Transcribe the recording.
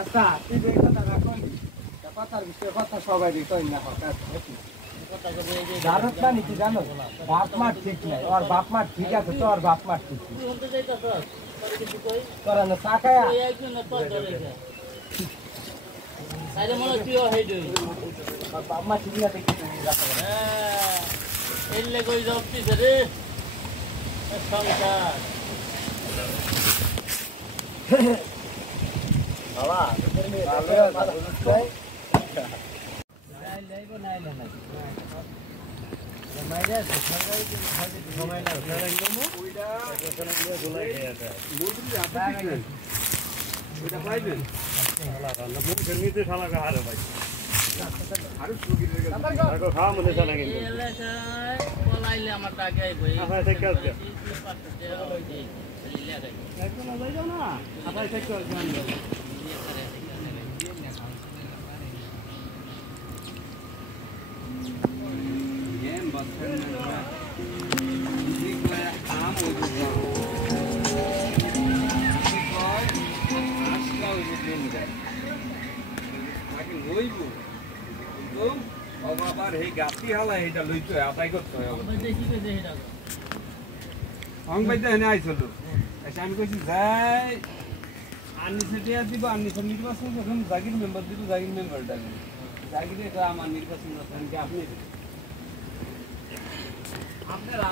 আচ্ছা তুই এই কথাটা কইলি কথার বিষয়ে কথা সবাই কই না জানো না নাকি জানো বাপ মা ঠিক নাই ওর বাপ মা ঠিক আছে তো ওর বাপ মা ঠিক তোরা না সাকায়া সাইডে মনে কি হয় দই বাপ মা ঠিক না দেখি হ্যাঁ এলে কই যাচ্ছিস রে সংসার বাবা পলাইলে আমার টাকা আবার এই গাতি হালা এটা লইতে আদায় করতে হয় সংবাদ এনে আইছিল আমি কইছি যাই আনি সেটা দিব আনি সব নির্বাচন যখন জাগির মেম্বার দিব জাগির মেম্বার ডাকবে জাগিরে আমার নির্বাচন আপনি